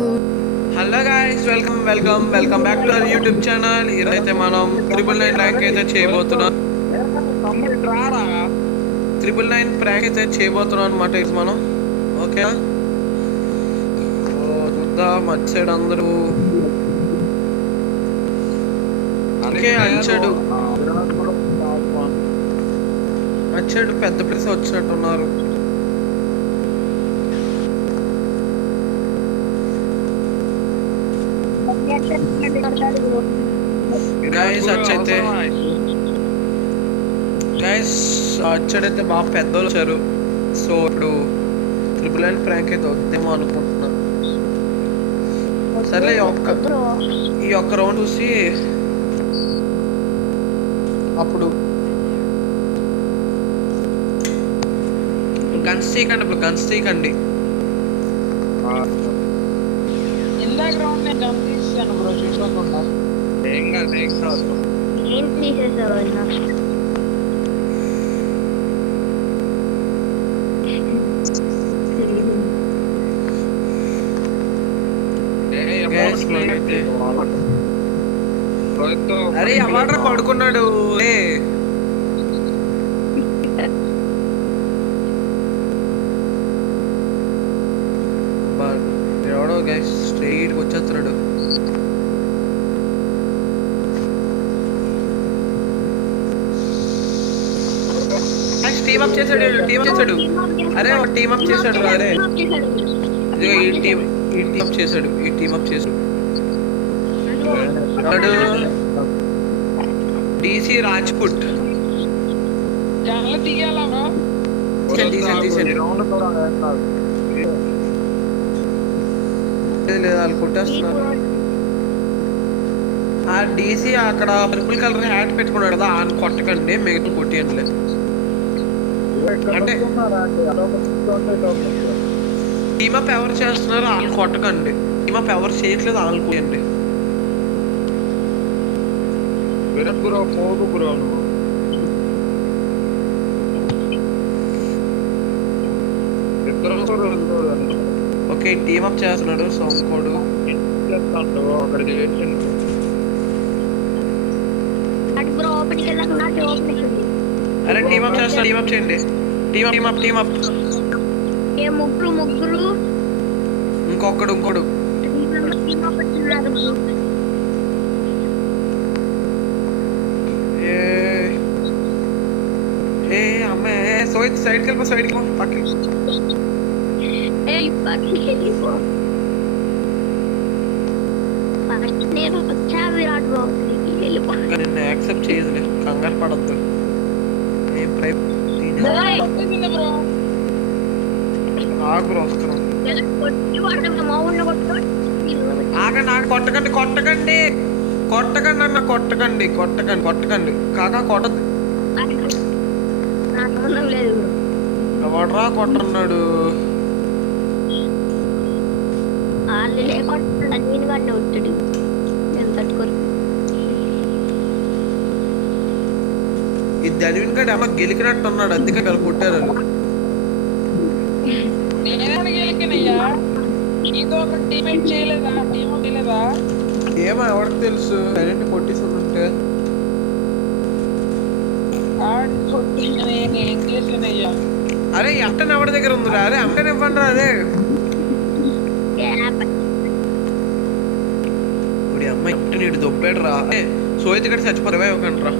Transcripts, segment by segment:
Hello guys, welcome back to our YouTube channel. ఈరోజైతే మనం 999 rank అయితే చేయబోతున్నాం. 999 ప్రాంక్ అయితే చేయబోతున్నాం అనమాట. ఇది మనం ఓకేనా? చూద్దాం వచ్చాడు అందరూ. ఓకే, వచ్చాడు పెద్ద ప్లేస్ వచ్చినట్టున్నారు. వచ్చాడైతే బాగా పెద్దోళ్ళు వచ్చారు. సో ఇప్పుడు 999 ప్రాంక్ అయితే వద్దేమో అనుకుంటున్నా. సరే ఈ ఒక్క రౌండ్ చూసి అప్పుడు గన్స్ తీయకండి. ఇప్పుడు గన్స్ తీయకండి. ఇందాక రౌండ్ నేను గన్ తీసాను బ్రో, చూసుకోకుండా ఏం తీసేసారు. అరే అవార్డు పడుకున్నాడు. ఎవడో గైస్ స్ట్రైట్ వచ్చేస్తున్నాడు. టీమ్ అప్ చేశాడు. అరే ఒక టీమ్ అప్ చేశాడు. అరే ఈ టీమ్ అప్ చేశాడు. డీసీ రాజ్పుట్ వాళ్ళు కొట్టేస్తున్నారు. ఆ డీసీ అక్కడ పర్పుల్ కలర్ హ్యాట్ పెట్టుకున్నాడు కదా, ఆయన కొట్టకండి, మిగతా కొట్టేయండి. అంటే టీమప్ ఎవరు చేస్తున్నారు వాళ్ళు కొట్టకండి. టీమప్ ఎవరు చేయట్లేదు వాళ్ళు కొట్టండి. ఓకే, టీమప్ చేస్తున్నాడు సోమకోడు. అరే టీమప్ చేస్తున్నాడు, టీమప్ చేయండి. టీమప్ ఇంకొకడు అమ్మే సైడ్కి వెళ్ళిపో పక్కకి. నిన్ను యాక్సెప్ట్ చేయదులే, కంగారు పడద్దు. ఆగురు వస్తున్నాం. కొట్టకండి అన్న, కొట్టకండి కాకా కొట్టద్దు. ఎవడరా కొట్టన్నాడు? ఈ ధనివిన్ గడ్ అమ్మ గెలికినట్టు ఉన్నాడు, అందుకే కలిసి కొట్టారు. ఏమో ఎవరికి తెలుసు, డైరెక్ట్ కొట్టేసి ఉంటే. అరే ఎంటన్ ఎవరి దగ్గర ఉందిరా? అరే ఎంటన్ ఇవ్వండి రా. అదే ఇప్పుడు అమ్మాయి ఎంటన్ ఇటు దొబ్బాడు రా. సోయిత్ గడి చచ్చిపోతావే ఒకండి రా.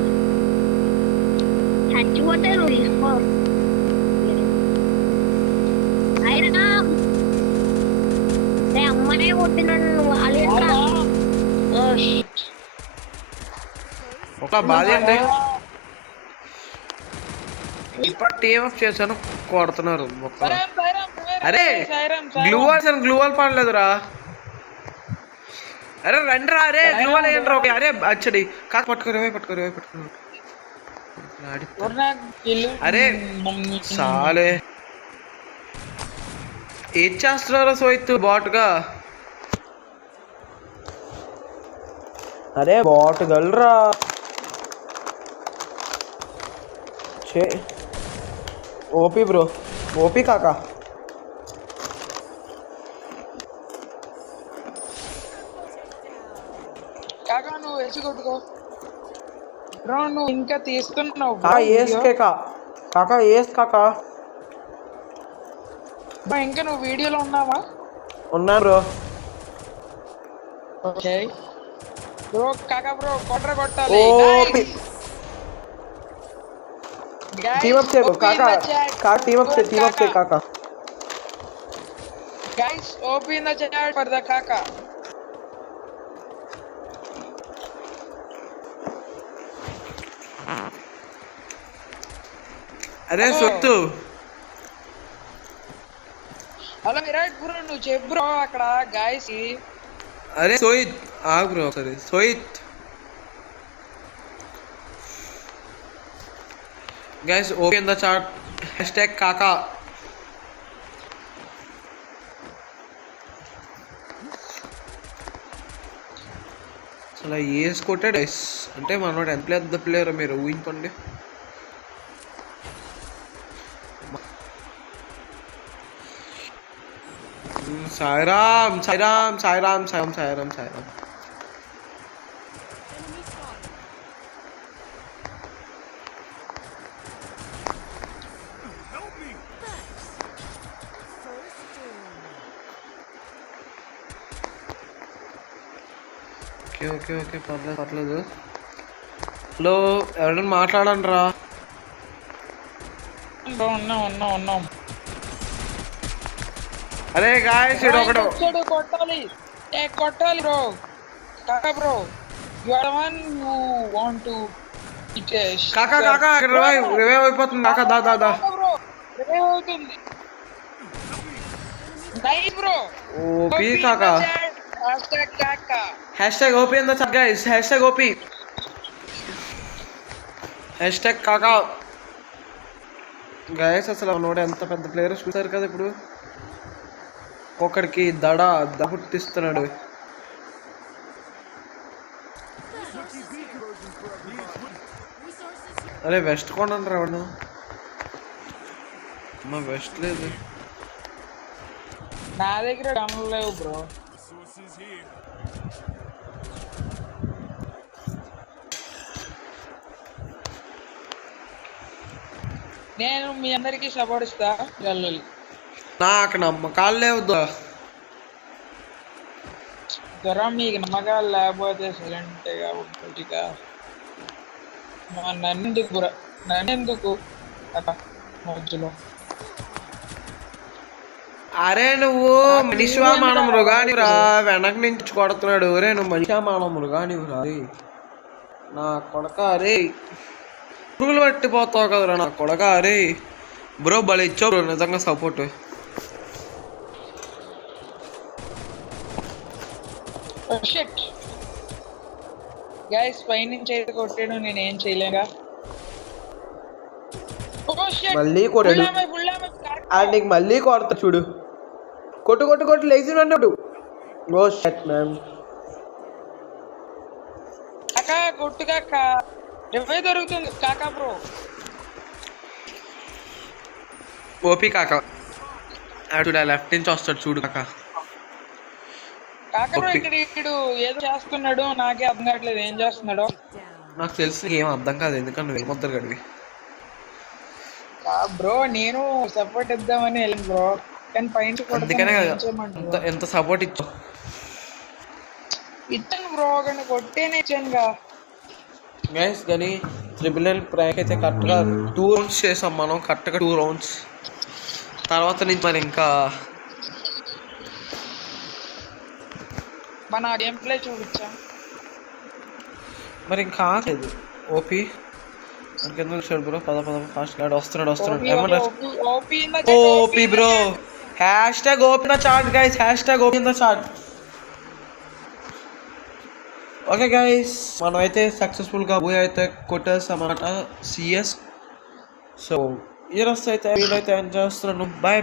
ఒక బాధ అండి. ఇప్పుడు టీమ్ అప్ చేశాను, కొడుతున్నారు. అరే గ్లూవాల్ పడలేదురా. అరే రండి రా. అరే గ్లూవాల్ ఏంట్రా? ఓకే అరే వచ్చడి కాదు, పట్టుకోరు. అరే సాలే ఏం చేస్తున్నారా సోయిత్ బాటుగా? అరే బాట్ గల్రా. ఓపీ బ్రో, ఓపీ కాకా. గడిచి కొట్టుకో బ్రో. నువ్వు ఇంకా తీస్తున్నావు కాకా ఏస్ కాకా ఏస్ కాకా. ఇంకా నువ్వు వీడియోలో ఉన్నావా? ఉన్నాను బ్రో. Okay bro. కాకా బ్రో కొట్ర కొట్టాలి. టీమ్ అప్ చేయి కాకా. కాకా టీమ్ అప్ చేయి కాకా. Guys, open the chat for the Kaka. అరే సొత్తు. హలో విరాట్ బ్రో, నువ్వు చెప్పు బ్రో అక్కడ గాయస్. అరే సోయిత్ ఆగు బ్రో ఒకసారి. సోయిత్ గైస్ ఓపెన్ ద చాట్ #కాకా. అసలు ఏస్ కొట్టాడు గైస్. అంటే మనోడు ఎంత పెద్ద ప్లేయర్ మీరు ఊహించుకోండి. సాయిరామ్ సాయిరామ్ సాయిరామ్ సాయిరామ్ సాయిరామ్ సాయిరామ్. ఓకే ఓకే పర్లేదు. హలో ఎవరైనా మాట్లాడండి రా. ఉన్నాం. అరే గాయస్ ఒకడు కొట్టాలి బ్రో. కాకా bro, you are one who want to కాకా రివైవ్ అయిపోతుంది కాకా. దా బ్రో, రివైవ్ అవుతుంది. Nice bro. ఓపీ కాకా. Hashtag OP in the chat guys. Hashtag OP. Hashtag కాకా. గైస్ అసలు నోడు ఎంత పెద్ద ప్లేయర్ చూసారు కదా ఇప్పుడు. ఒకడికి దడ పుట్టిస్తున్నాడు. అరే వెస్ట్ కొనండి రావడం. మా వెస్ట్ లేదు నా దగ్గర. డౌన్లోడ్ లేవు బ్రో. నేను మీ అందరికి సపోర్ట్ ఇస్తా. వెళ్ళాలి. నాకు నమ్మకాలు లేవు దొర. మీకు నమ్మకాలు లేకపోతే సైలెంట్గా ఒకటిగా నన్నెందుకు మధ్యలో. అరే నువ్వు మనిషివా మానం మృగానిరా. వెనక నుంచి కొడుతున్నాడు. అరే నువ్వు మనిషివా మానం మృగానివిరా. నా కొడక అరే పురుగులు పట్టిపోతావు కదరా నా కొడక. అరే బ్రో బలి ఇచ్చావు బ్రో నిజంగా సపోర్ట్. గైస్ పైనుంచి అయితే కొట్టాడు, నేనేం చేయలేగా. మళ్ళీ కొట్టాడు. నీకు మళ్ళీ కొడతా చూడు. కొట్టు లేచి అన్నాడు. ఓ షట్ మ్యాన్. కాకా కొట్టు కాకా. రివైవ్ దొరుకుతుంది కాకా బ్రో. ఓపీ కాకా. అటు లెఫ్ట్ నుంచి వస్తాడు చూడు కాకా. కాకా బ్రో ఇక్కడ ఏదో చేస్తున్నాడు. నాకే అర్థం కావట్లేదు ఏం చేస్తున్నాడో. నాకు తెలిసి ఏం అర్థం కాదు. ఎందుకంటే నువ్వు ఏమొద్దరు గడివి బ్రో. నేను సపోర్ట్ ఇద్దామని వెళ్ళాను బ్రో, కానీ పైన ఎంత సపోర్ట్ ఇచ్చావు. ఇచ్చాను బ్రో, కానీ కొట్టేనే ఇచ్చానుగా. గైస్ కానీ త్రిబుల్ ప్రైక్ అయితే కరెక్ట్గా 2 రౌండ్స్ చేసాం మనం. కరెక్ట్గా 2 రౌండ్స్ తర్వాత నుంచి మరి ఇంకా మన గేమ్ ప్లే చూపించాం. మరి ఇంకా లేదు. ఓపీ కింద వచ్చాడు బ్రో. పద ఫాస్ట్ గాడు వస్తున్నాడు. OP bro. Hashtag open the chat guys. Hashtag open the chat. Okay guys మనం అయితే సక్సెస్ఫుల్గా అయితే కొట్టేస్తాం అన్నమాట CS. సో ఈ రోజు అయితే వీలైతే ఎంజాయ్ చేస్తున్నాను. బాయ్